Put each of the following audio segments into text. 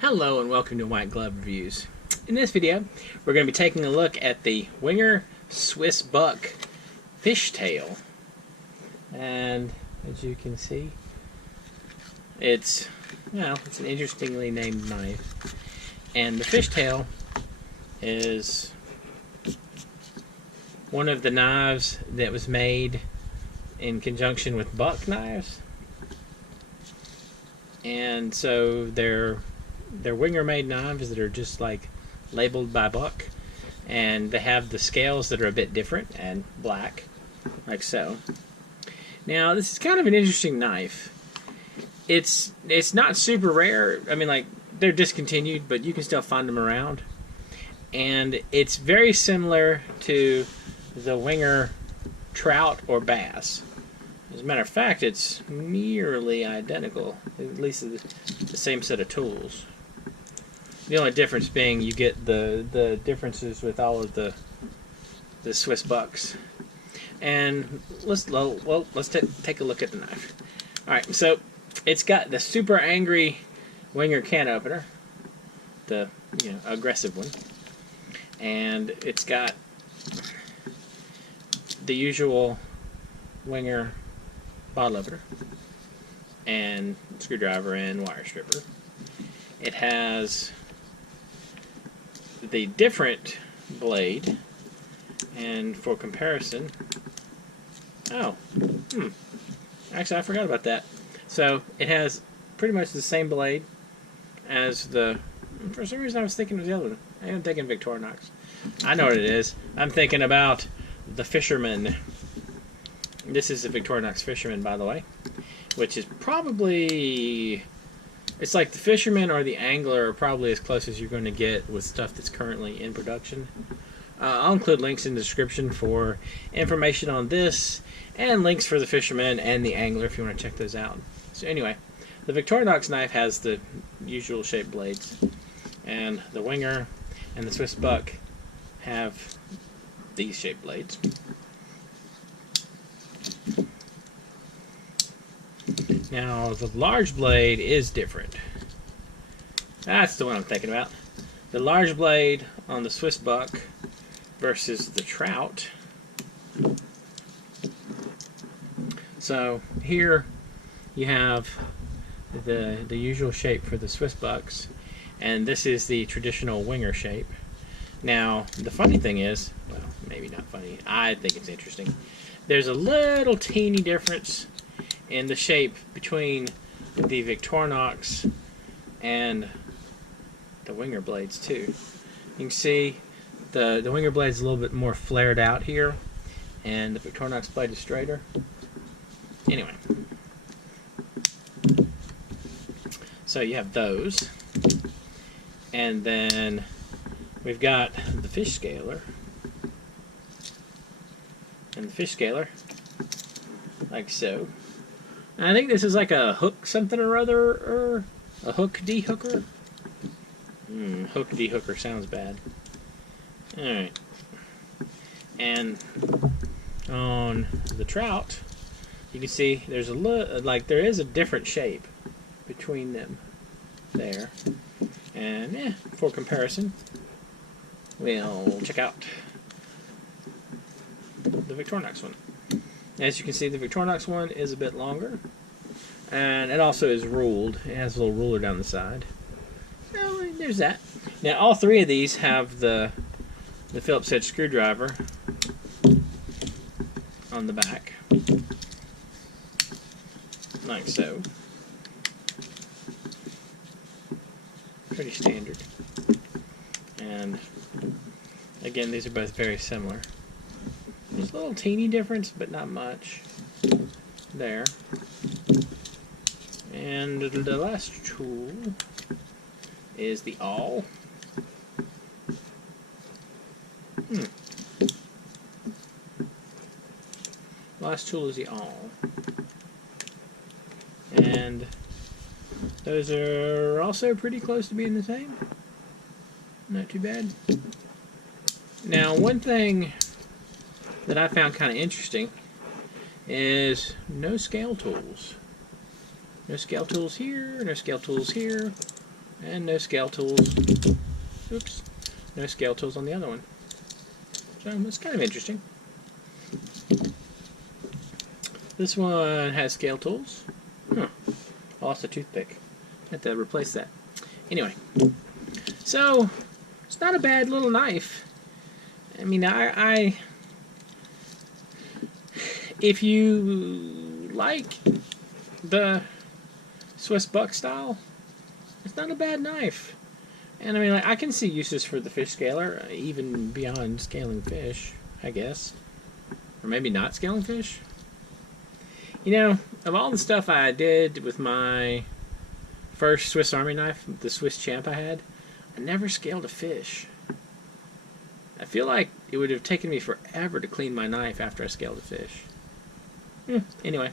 Hello and welcome to White Glove Reviews. In this video, we're going to be taking a look at the Wenger SwissBuck Fishtale. And as you can see, it's an interestingly named knife. And the Fishtale is one of the knives that was made in conjunction with buck knives. And so they're Wenger made knives that are just like labeled by Buck, and they have the scales that are a bit different and black, like so. Now this is kind of an interesting knife. It's not super rare. I mean, like, they're discontinued, but you can still find them around, and it's very similar to the Wenger trout or bass. As a matter of fact, it's nearly identical, at least the same set of tools. The only difference being you get the differences with all of the Swiss bucks. And let's take a look at the knife. All right, so it's got the super angry Wenger can opener, the aggressive one, and it's got the usual Wenger bottle opener and screwdriver and wire stripper. It has the different blade, and for comparison, actually I forgot about that. So it has pretty much the same blade as for some reason I was thinking of the other one. I am thinking Victorinox. I know what it is. I'm thinking about the Fisherman. This is the Victorinox Fisherman, by the way, which is probably, it's like the Fisherman or the Angler are probably as close as you're going to get with stuff that's currently in production. I'll include links in the description for information on this, and links for the Fisherman and the Angler if you want to check those out. So anyway, the Victorinox knife has the usual shaped blades, and the Wenger and the SwissBuck have these shaped blades. Now, the large blade is different. That's the one I'm thinking about. The large blade on the SwissBuck versus the trout. So here you have the usual shape for the SwissBucks, and this is the traditional Wenger shape. Now, the funny thing is, well, maybe not funny, I think it's interesting. There's a little teeny difference in the shape between the Victorinox and the Wenger blades too. You can see the Wenger blade is a little bit more flared out here, and the Victorinox blade is straighter. Anyway, so you have those, and then we've got the fish scaler, and the fish scaler, like so. And I think this is like a hook something or other, or a hook dehooker. Hook dehooker sounds bad. Alright. And on the trout, you can see there's there is a different shape between them there. And for comparison, we'll check out the Victorinox one. As you can see, the Victorinox one is a bit longer, and it also is ruled. It has a little ruler down the side. Well, there's that. Now, all three of these have the Phillips head screwdriver on the back, like so. Pretty standard. And again, these are both very similar. There's a little teeny difference, but not much there. And the last tool is the awl. Last tool is the awl. And those are also pretty close to being the same. Not too bad. Now, one thing that I found kind of interesting is no scale tools. No scale tools here, no scale tools here. And no scale tools. Oops. No scale tools on the other one. So it's kind of interesting. This one has scale tools. Huh. I lost a toothpick. I have to replace that. Anyway. So, it's not a bad little knife. I mean, if you like the SwissBuck style, it's not a bad knife. And I mean, like, I can see uses for the fish scaler, even beyond scaling fish, I guess. Or maybe not scaling fish. You know, of all the stuff I did with my first Swiss Army knife, the Swiss Champ I had, I never scaled a fish. I feel like it would have taken me forever to clean my knife after I scaled a fish. Anyway.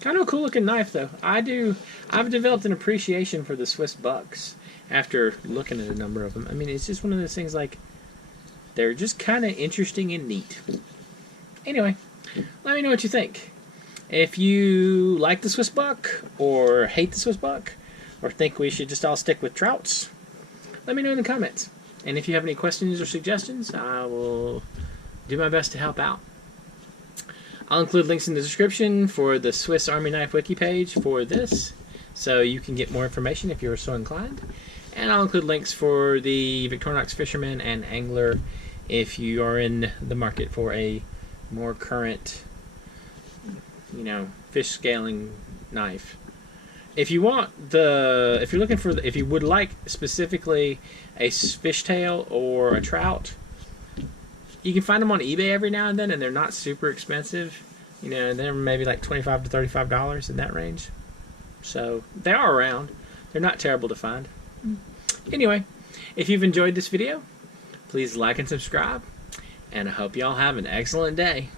Kind of a cool looking knife though. I've developed an appreciation for the SwissBucks after looking at a number of them. I mean, it's just one of those things like, they're just kind of interesting and neat. Anyway, let me know what you think. If you like the SwissBuck, or hate the SwissBuck, or think we should just all stick with trouts, let me know in the comments. And if you have any questions or suggestions, I will do my best to help out. I'll include links in the description for the Swiss Army Knife Wiki page for this, so you can get more information if you're so inclined. And I'll include links for the Victorinox Fisherman and Angler if you are in the market for a more current, you know, fish scaling knife. If you would like specifically a fishtail or a trout, you can find them on eBay every now and then, and they're not super expensive. You know, they're maybe like $25 to $35 in that range. So they are around. They're not terrible to find. Anyway, if you've enjoyed this video, please like and subscribe, and I hope y'all have an excellent day.